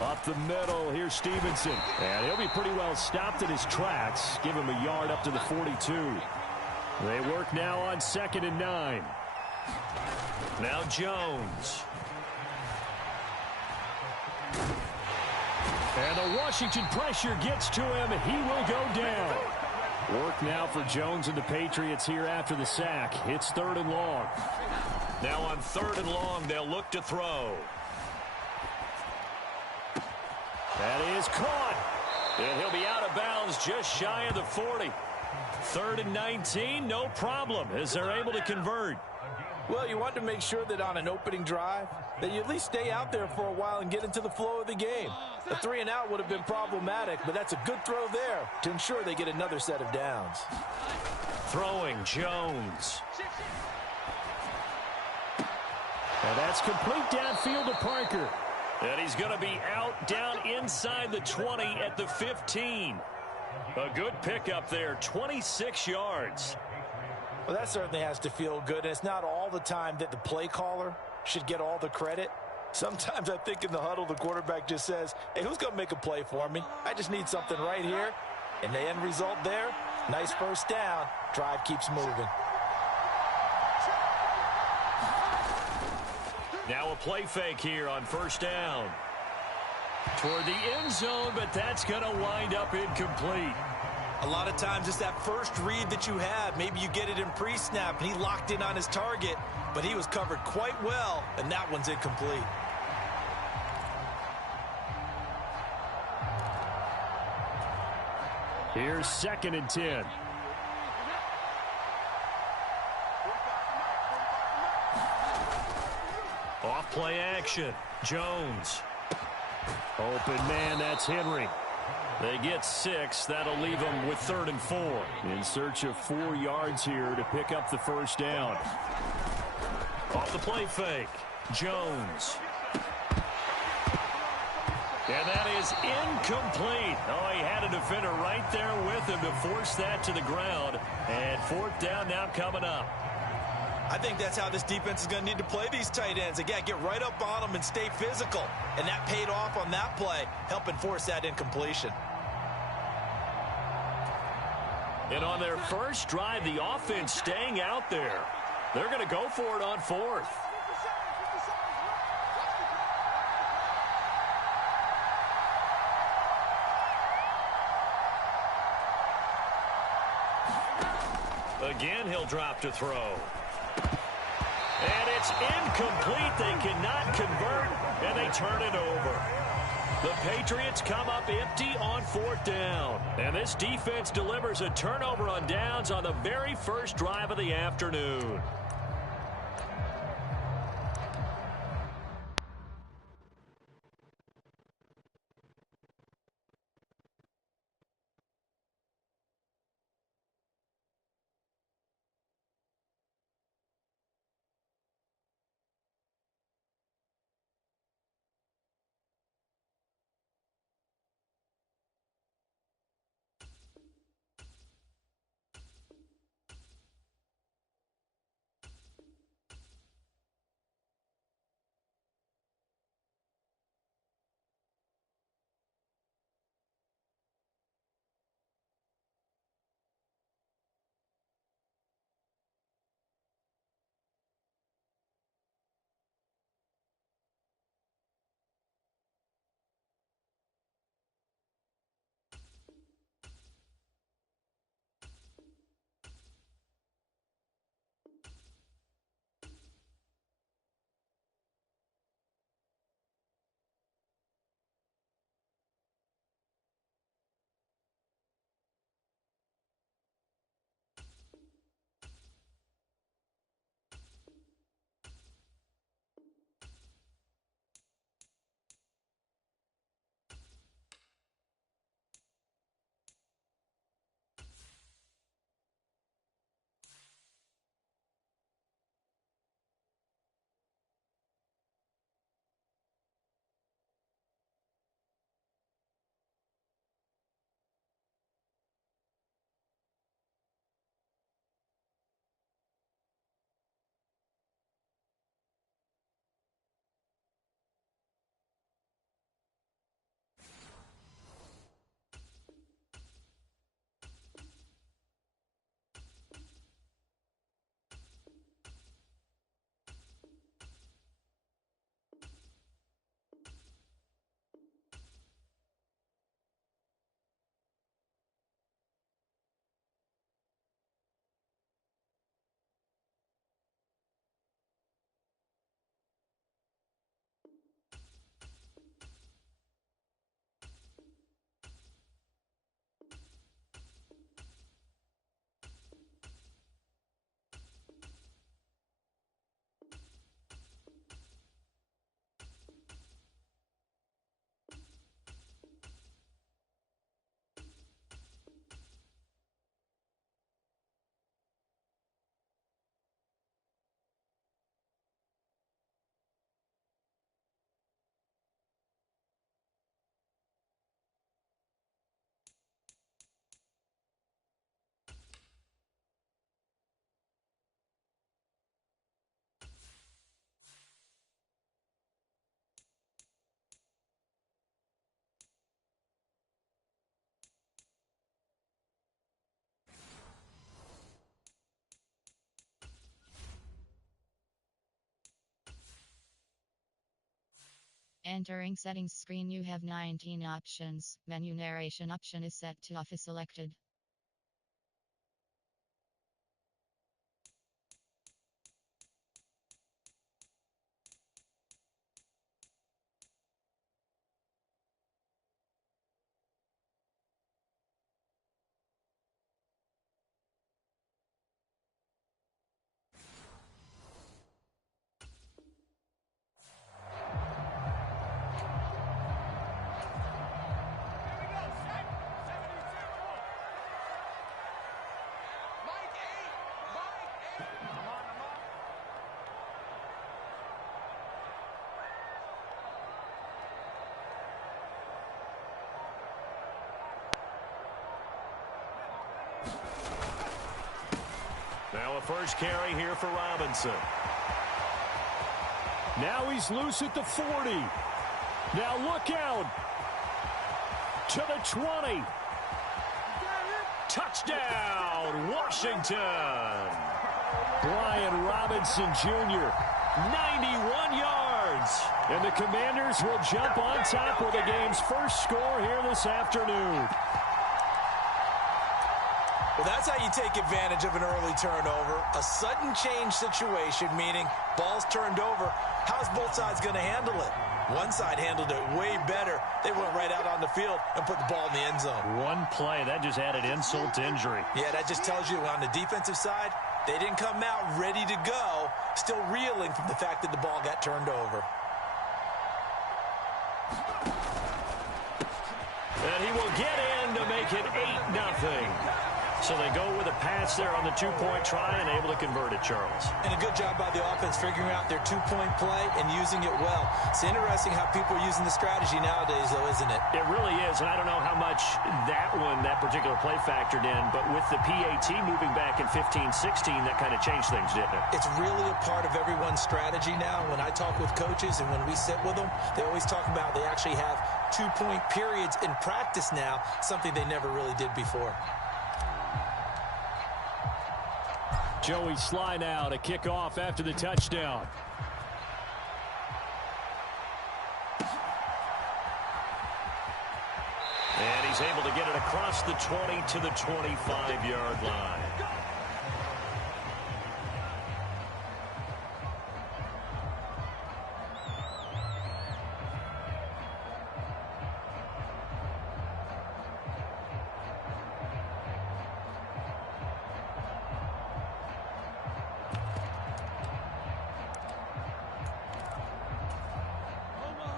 Up the middle, here's Stevenson. And he'll be pretty well stopped in his tracks. Give him a yard up to the 42. They work now on 2nd and 9. Now Jones. And the Washington pressure gets to him. He will go down. Work now for Jones and the Patriots here after the sack. It's 3rd and long. Now on 3rd and long, they'll look to throw. That is caught. And he'll be out of bounds just shy of the 40. 3rd and 19, no problem, as they're able to convert. Well, you want to make sure that on an opening drive, that you at least stay out there for a while and get into the flow of the game. A 3-and-out would have been problematic, but that's a good throw there to ensure they get another set of downs. Throwing Jones. And that's complete downfield to Parker. And he's going to be out down inside the 20 at the 15. A good pickup there, 26 yards. Well, that certainly has to feel good. And it's not all the time that the play caller should get all the credit. Sometimes I think in the huddle, the quarterback just says, hey, who's going to make a play for me? I just need something right here. And the end result there, nice first down. Drive keeps moving. Now a play fake here on 1st down. Toward the end zone, but that's going to wind up incomplete. A lot of times it's that first read that you have. Maybe you get it in pre-snap, and he locked in on his target, but he was covered quite well, and that one's incomplete. Here's 2nd and 10. Off play action. Jones. Open man, that's Henry. They get 6. That'll leave them with 3rd and 4. In search of 4 yards here to pick up the first down. Off the play fake. Jones. And that is incomplete. Oh, he had a defender right there with him to force that to the ground. And 4th down now coming up. I think that's how this defense is going to need to play these tight ends. Again, get right up on them and stay physical. And that paid off on that play, helping force that incompletion. And on their first drive, the offense staying out there. They're going to go for it on 4th. Again, he'll drop to throw. And it's incomplete. They cannot convert, and they turn it over. The Patriots come up empty on 4th down. And this defense delivers a turnover on downs on the very first drive of the afternoon. Entering settings screen, you have 19 options. Menu narration option is set to off is selected. Now a first carry here for Robinson. Now he's loose at the 40. Now look out. To the 20. Touchdown, Washington. Brian Robinson Jr., 91 yards. And the Commanders will jump on top with the game's first score here this afternoon. Well, that's how you take advantage of an early turnover. A sudden change situation, meaning ball's turned over. How's both sides going to handle it? One side handled it way better. They went right out on the field and put the ball in the end zone. One play, that just added insult to injury. Yeah, that just tells you on the defensive side, they didn't come out ready to go, still reeling from the fact that the ball got turned over. And he will get in to make it 8-0. So they go with a pass there on the two-point try and able to convert it, Charles. And a good job by the offense figuring out their two-point play and using it well. It's interesting how people are using the strategy nowadays, though, isn't it? It really is, and I don't know how much that particular play factored in, but with the PAT moving back in 15-16, that kind of changed things, didn't it? It's really a part of everyone's strategy now. When I talk with coaches and when we sit with them, they always talk about they actually have two-point periods in practice now, something they never really did before. Joey Sly now to kick off after the touchdown. And he's able to get it across the 20 to the 25-yard line.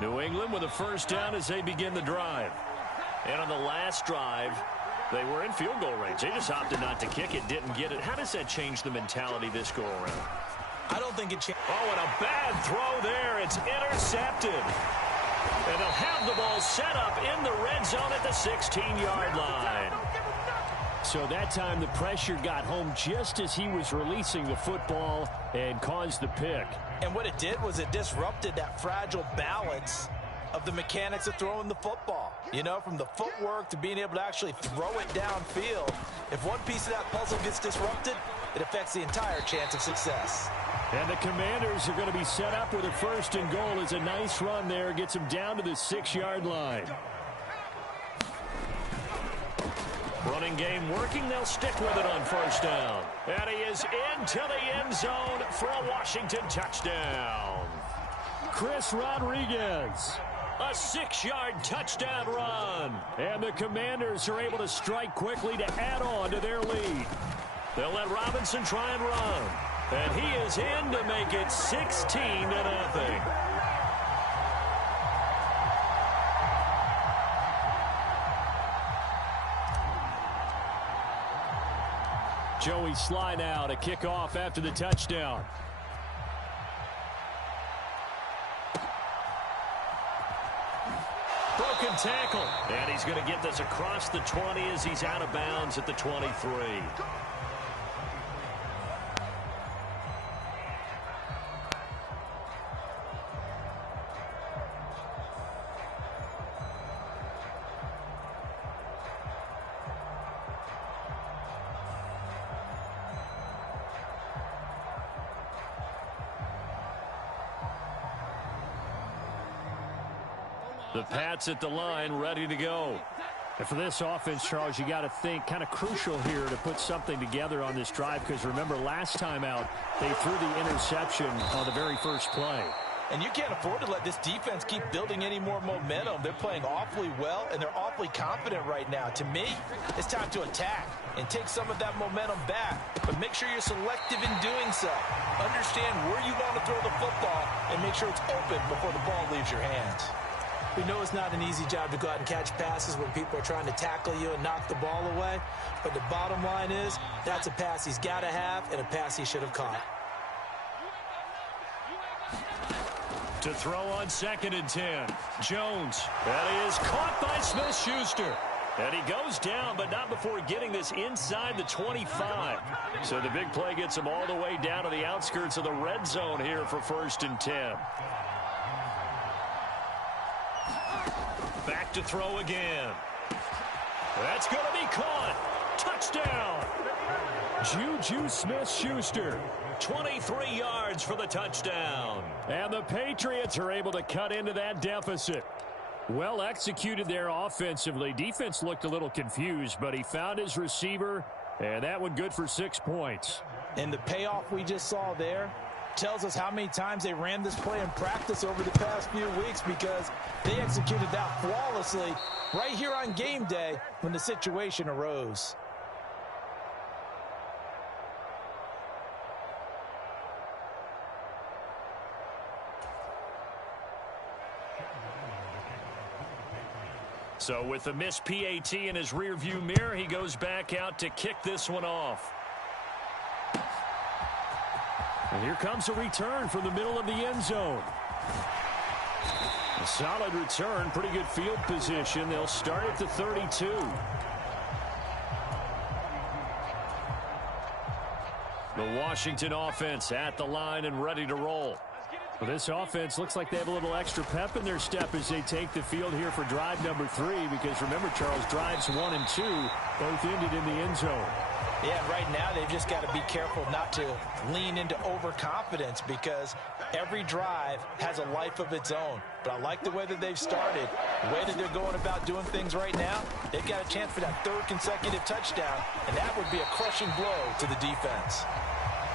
New England with a first down as they begin the drive. And on the last drive, they were in field goal range. They just opted not to kick it, didn't get it. How does that change the mentality this go around? I don't think it changed. Oh, and a bad throw there. It's intercepted. And they'll have the ball set up in the red zone at the 16-yard line. So that time the pressure got home just as he was releasing the football and caused the pick. And what it did was it disrupted that fragile balance of the mechanics of throwing the football. You know, from the footwork to being able to actually throw it downfield. If one piece of that puzzle gets disrupted, it affects the entire chance of success. And the Commanders are going to be set up with a first and goal as a nice run there gets them down to the 6-yard line. Running game working. They'll stick with it on first down. And he is into the end zone for a Washington touchdown. Chris Rodriguez. A 6-yard touchdown run. And the Commanders are able to strike quickly to add on to their lead. They'll let Robinson try and run. And he is in to make it 16-0. Joey Sly now to kick off after the touchdown. Broken tackle. And he's going to get this across the 20 as he's out of bounds at the 23. The Pats at the line, ready to go. And for this offense, Charles, you got to think kind of crucial here to put something together on this drive, because remember last time out they threw the interception on the very first play. And you can't afford to let this defense keep building any more momentum. They're playing awfully well, and they're awfully confident right now. To me, it's time to attack and take some of that momentum back. But make sure you're selective in doing so. Understand where you want to throw the football and make sure it's open before the ball leaves your hands. We know it's not an easy job to go out and catch passes when people are trying to tackle you and knock the ball away. But the bottom line is that's a pass he's got to have and a pass he should have caught. To throw on 2nd and 10. Jones. That is caught by Smith-Schuster. And he goes down, but not before getting this inside the 25. So the big play gets him all the way down to the outskirts of the red zone here for 1st and 10. Back to throw again. That's going to be caught. Touchdown. Juju Smith-Schuster. 23 yards for the touchdown. And the Patriots are able to cut into that deficit. Well executed there offensively. Defense looked a little confused, but he found his receiver, and that one good for 6 points. And the payoff we just saw there tells us how many times they ran this play in practice over the past few weeks, because they executed that flawlessly right here on game day when the situation arose. So with the missed PAT in his rearview mirror, he goes back out to kick this one off. And here comes a return from the middle of the end zone. A solid return, pretty good field position. They'll start at the 32. The Washington offense at the line and ready to roll. Well, this offense looks like they have a little extra pep in their step as they take the field here for drive number 3, because remember, Charles, drives 1 and 2 both ended in the end zone. Yeah, right now they've just got to be careful not to lean into overconfidence, because every drive has a life of its own. But I like the way that they've started, the way that they're going about doing things right now. They've got a chance for that 3rd consecutive touchdown, and that would be a crushing blow to the defense.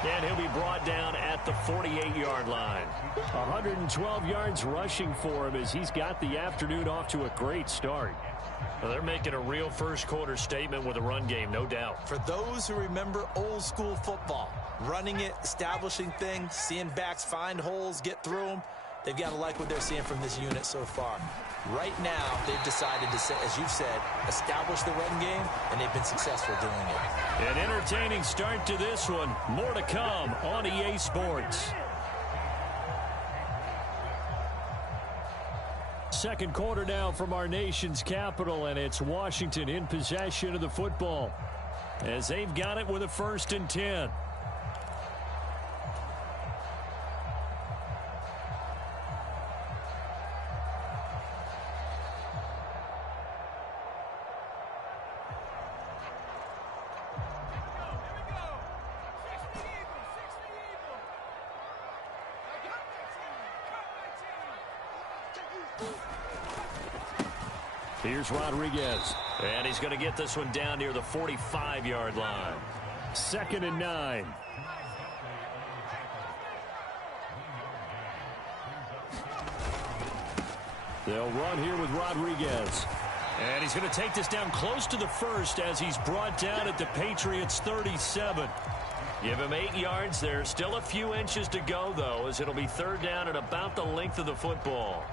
And he'll be brought down at the 48-yard line. 112 yards rushing for him as he's got the afternoon off to a great start. Well, they're making a real first-quarter statement with a run game, no doubt. For those who remember old-school football, running it, establishing things, seeing backs find holes, get through them, they've got to like what they're seeing from this unit so far. Right now, they've decided to, as you've said, establish the run game, and they've been successful doing it. An entertaining start to this one. More to come on EA Sports. Second quarter now from our nation's capital, and it's Washington in possession of the football as they've got it with a 1st and 10. Here's Rodriguez. And he's going to get this one down near the 45-yard line. 2nd and 9. They'll run here with Rodriguez. And he's going to take this down close to the 1st as he's brought down at the Patriots' 37. Give him 8 yards. There's still a few inches to go, though, as it'll be 3rd down at about the length of the football.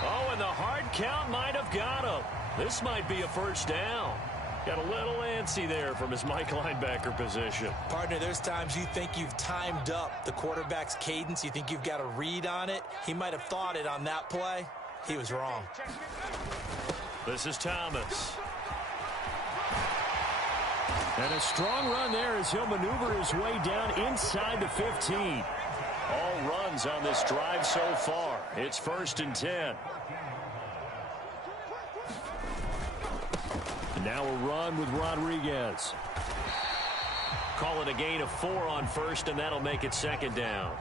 Oh, and the hard count might have got him. This might be a 1st down. Got a little antsy there from his Mike linebacker position. Partner, there's times you think you've timed up the quarterback's cadence. You think you've got a read on it. He might have thought it on that play. He was wrong. This is Thomas. And a strong run there as he'll maneuver his way down inside the 15. All runs on this drive so far. It's 1st and 10. Now a run with Rodriguez. Call it a gain of 4 on first, and that'll make it second down.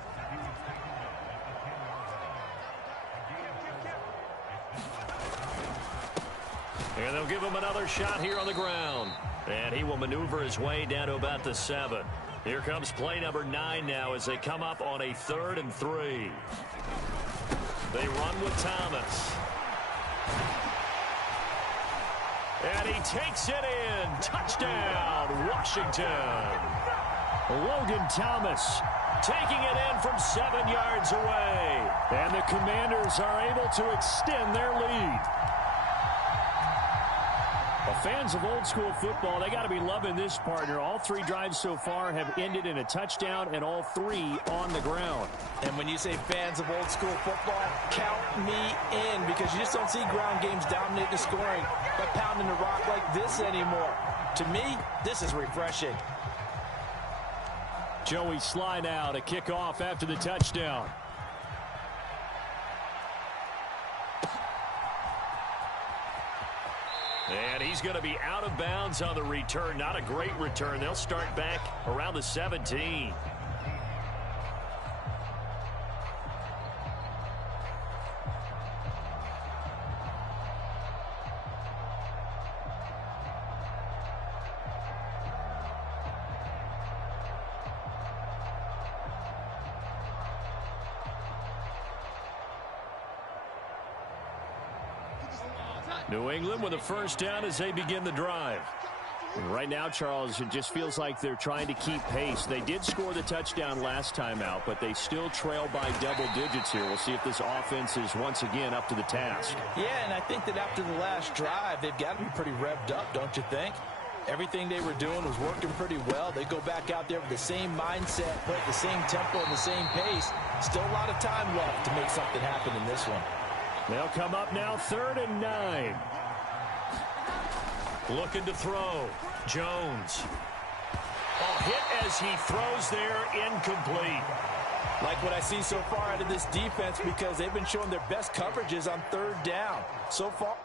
And they'll give him another shot here on the ground. And he will maneuver his way down to about the 7. Here comes play number 9 now as they come up on a 3rd and 3. They run with Thomas. And he takes it in. Touchdown, Washington. Logan Thomas taking it in from 7 yards away. And the Commanders are able to extend their lead. Well, fans of old school football, they got to be loving this, partner. All 3 drives so far have ended in a touchdown, and all 3 on the ground. And when you say fans of old school football, count me in, because you just don't see ground games dominate the scoring by pounding the rock like this anymore. To me, this is refreshing. Joey Sly now to kick off after the touchdown. And he's going to be out of bounds on the return. Not a great return. They'll start back around the 17. New England with a first down as they begin the drive. Right now, Charles, it just feels like they're trying to keep pace. They did score the touchdown last time out, but they still trail by double digits here. We'll see if this offense is once again up to the task. Yeah, and I think that after the last drive, they've got to be pretty revved up, don't you think? Everything they were doing was working pretty well. They go back out there with the same mindset, play at the same tempo and the same pace. Still a lot of time left to make something happen in this one. They'll come up now 3rd and 9. Looking to throw. Jones. Oh, hit as he throws there, incomplete. Like what I see so far out of this defense, because they've been showing their best coverages on 3rd down. So far,